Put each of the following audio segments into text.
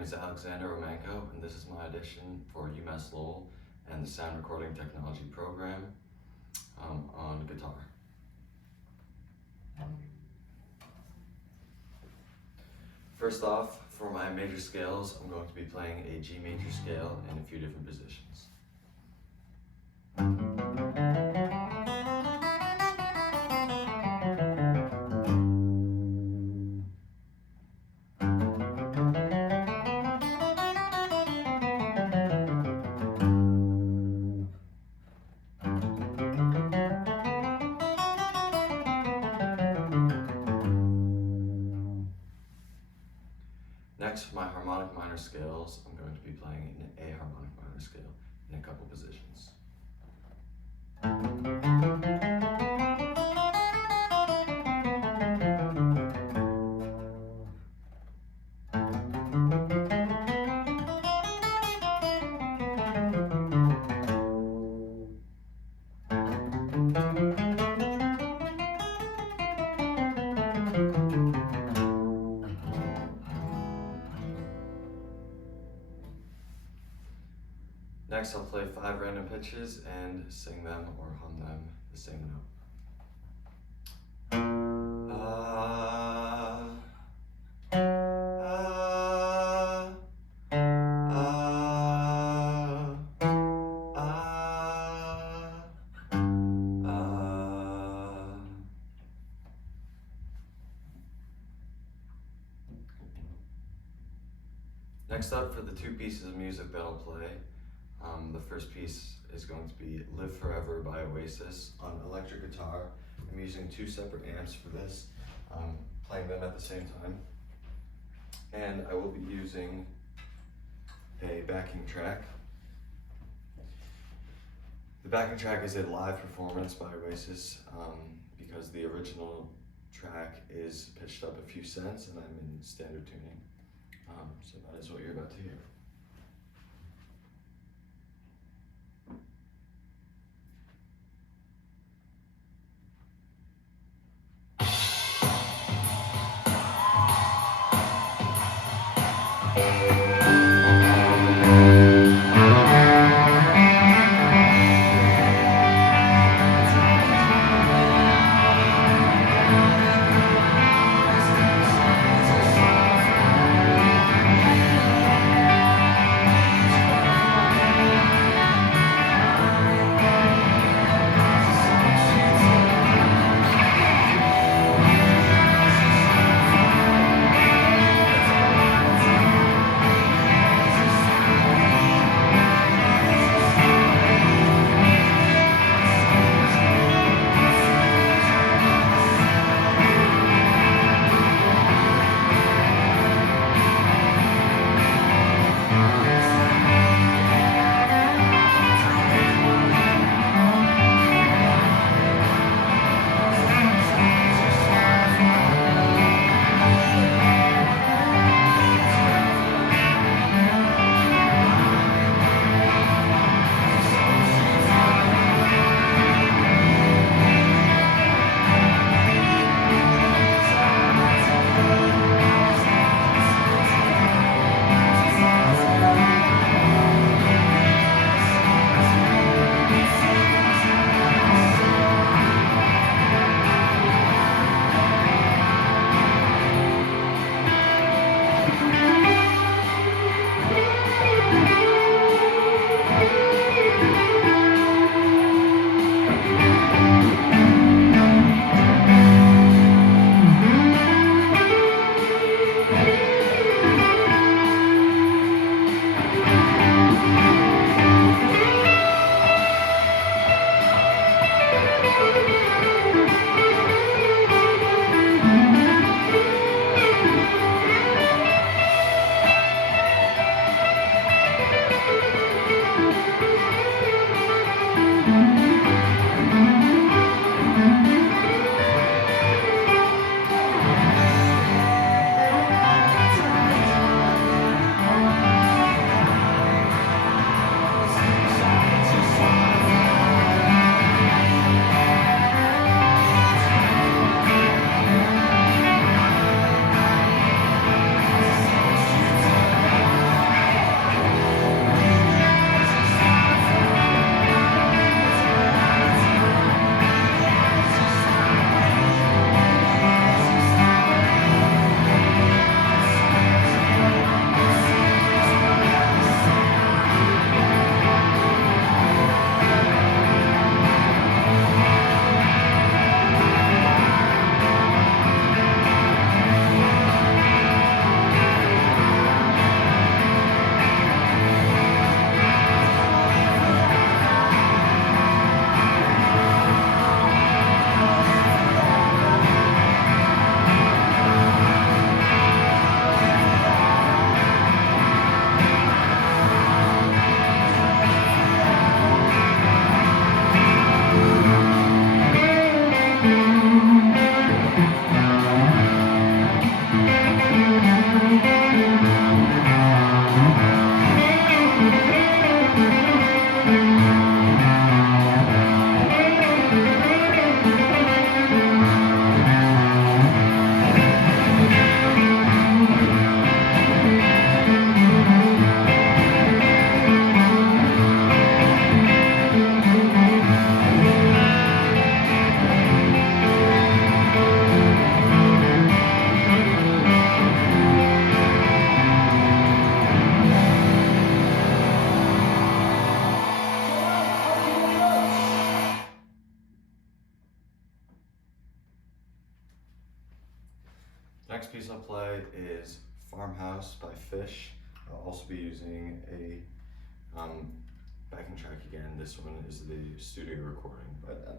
name is Alexander Romanko, and this is my audition for UMass Lowell and the Sound Recording Technology program on guitar. First off, for my major scales, I'm going to be playing a G major scale in a few different positions. Next, for my harmonic minor scales, I'm going to be playing an A harmonic minor scale in a couple positions. Next, I'll play 5 random pitches and sing them or hum them the same note. Next up, for the 2 pieces of music that I'll play, the first piece is going to be Live Forever by Oasis on electric guitar. I'm using 2 separate amps for this, playing them at the same time. And I will be using a backing track. The backing track is a live performance by Oasis because the original track is pitched up a few cents and I'm in standard tuning. So that is what you're about to hear. play is Farmhouse by Fish. I'll also be using a backing track again. This one is the studio recording by them.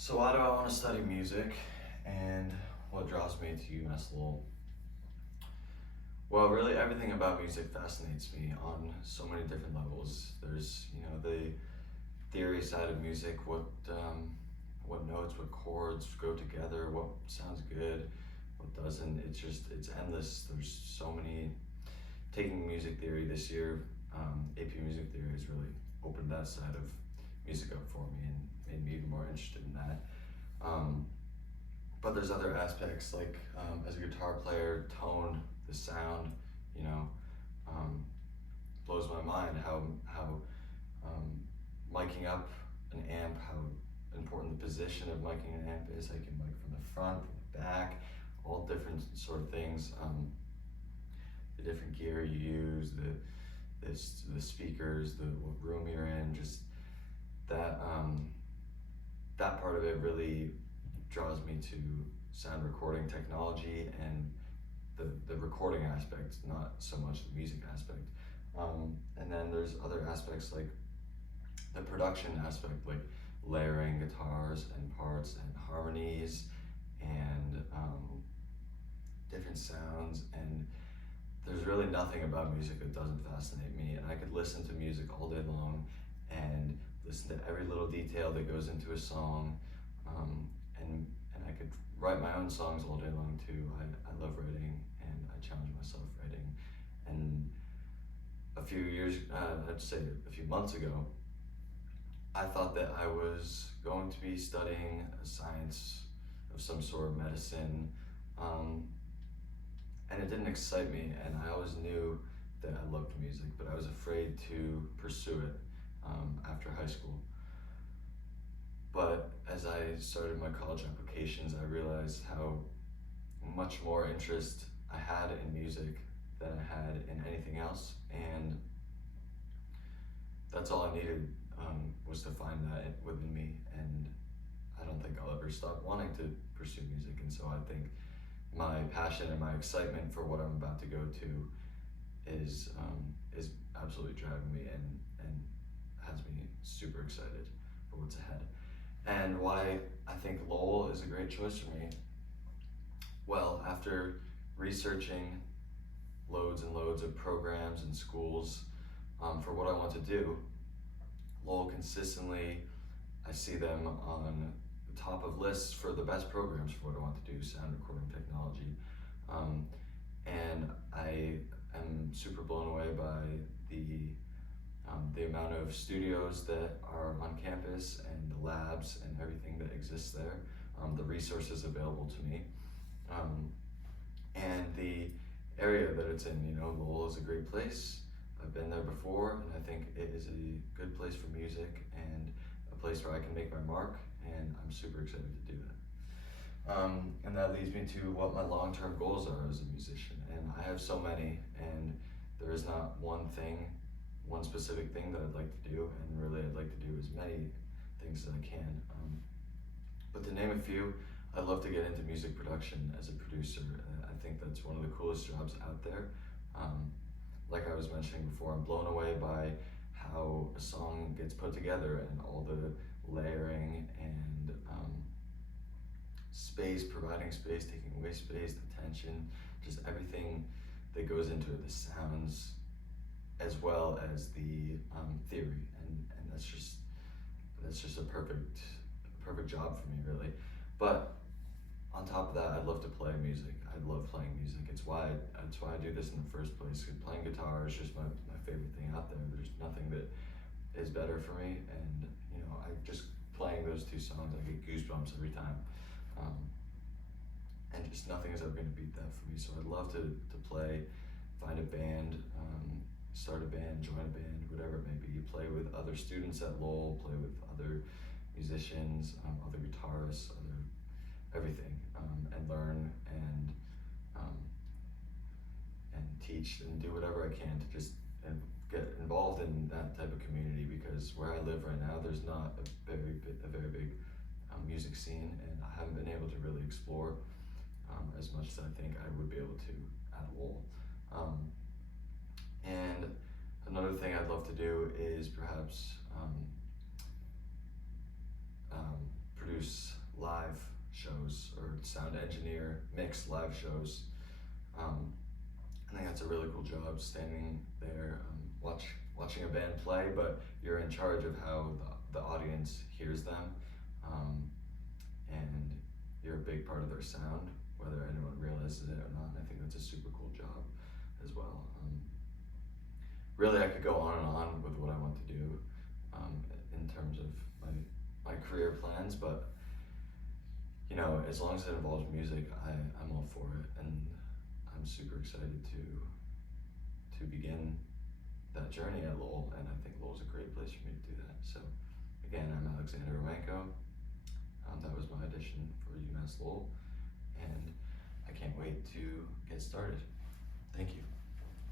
So why do I want to study music, and what draws me to UMass Lowell? Well, really everything about music fascinates me on so many different levels. There's, the theory side of music, what notes, what chords go together, what sounds good, what doesn't. It's endless. There's so many. Taking music theory this year, AP Music Theory has really opened that side of music up for me and made me even more interested in that. But there's other aspects like as a guitar player, tone, the sound, you know, blows my mind how miking up an amp, how important the position of miking an amp is. I can mic from the front, from the back, all different sort of things. The different gear you use, the speakers, what room you're in, just that that part of it really draws me to sound recording technology and the recording aspect, not so much the music aspect. And then there's other aspects like the production aspect, like layering guitars and parts and harmonies and different sounds. And there's really nothing about music that doesn't fascinate me. And I could listen to music all day long and listen to every little detail that goes into a song. And I could write my own songs all day long too. I love writing and I challenge myself writing. And a few years, I'd say a few months ago, I thought that I was going to be studying a science of some sort, medicine, and it didn't excite me, and I always knew that I loved music, but I was afraid to pursue it after high school. But as I started my college applications, I realized how much more interest I had in music than I had in anything else, and that's all I needed was to find that within me, and I don't think I'll ever stop wanting to pursue music. And so I think my passion and my excitement for what I'm about to go to is absolutely driving me and has me super excited for what's ahead. And why I think Lowell is a great choice for me. Well, after researching loads and loads of programs and schools for what I want to do, Lowell consistently, I see them on the top of lists for the best programs for what I want to do, sound recording technology. And I am super blown away by the amount of studios that are on campus and the labs and everything that exists there, the resources available to me, and the area that it's in. You know, Lowell is a great place. I've been there before, and I think it is a good place for music and a place where I can make my mark, and I'm super excited to do that. And that leads me to what my long-term goals are as a musician, and I have so many, and there is not one specific thing that I'd like to do, and really I'd like to do as many things as I can. But to name a few, I'd love to get into music production as a producer. I think that's one of the coolest jobs out there. Like I was mentioning before, I'm blown away by how a song gets put together and all the layering and space, providing space, taking away space, the tension, just everything that goes into it, the sounds, as well as the theory, and that's just a perfect job for me, really. But on top of that, I'd love to play music. I love playing music. That's why I do this in the first place. Because playing guitar is just my favorite thing out there. There's nothing that is better for me, and you know, I just playing those two songs, I get goosebumps every time. And just nothing is ever going to beat that for me. So I'd love to play, find a band, start a band, join a band, whatever it may be. Play with other students at Lowell, play with other musicians, other guitarists, everything, and learn and teach and do whatever I can to just get involved in that type of community, because where I live right now, there's not a very big music scene, and I haven't been able to really explore as much as I think I would be able to at Lowell. And another thing I'd love to do is perhaps produce live shows or sound engineer, mix live shows. I think that's a really cool job, standing there, watching a band play, but you're in charge of how the audience hears them, and you're a big part of their sound, whether anyone realizes it or not. And I think that's a super cool job as well. Really, I could go on and on with what I want to do. in terms of my career plans, but you know, as long as it involves music, I'm all for it, and I'm super excited to begin that journey at Lowell, and I think Lowell's a great place for me to do that. So again, I'm Alexander Romanko. That was my audition for UMass Lowell, and I can't wait to get started. Thank you.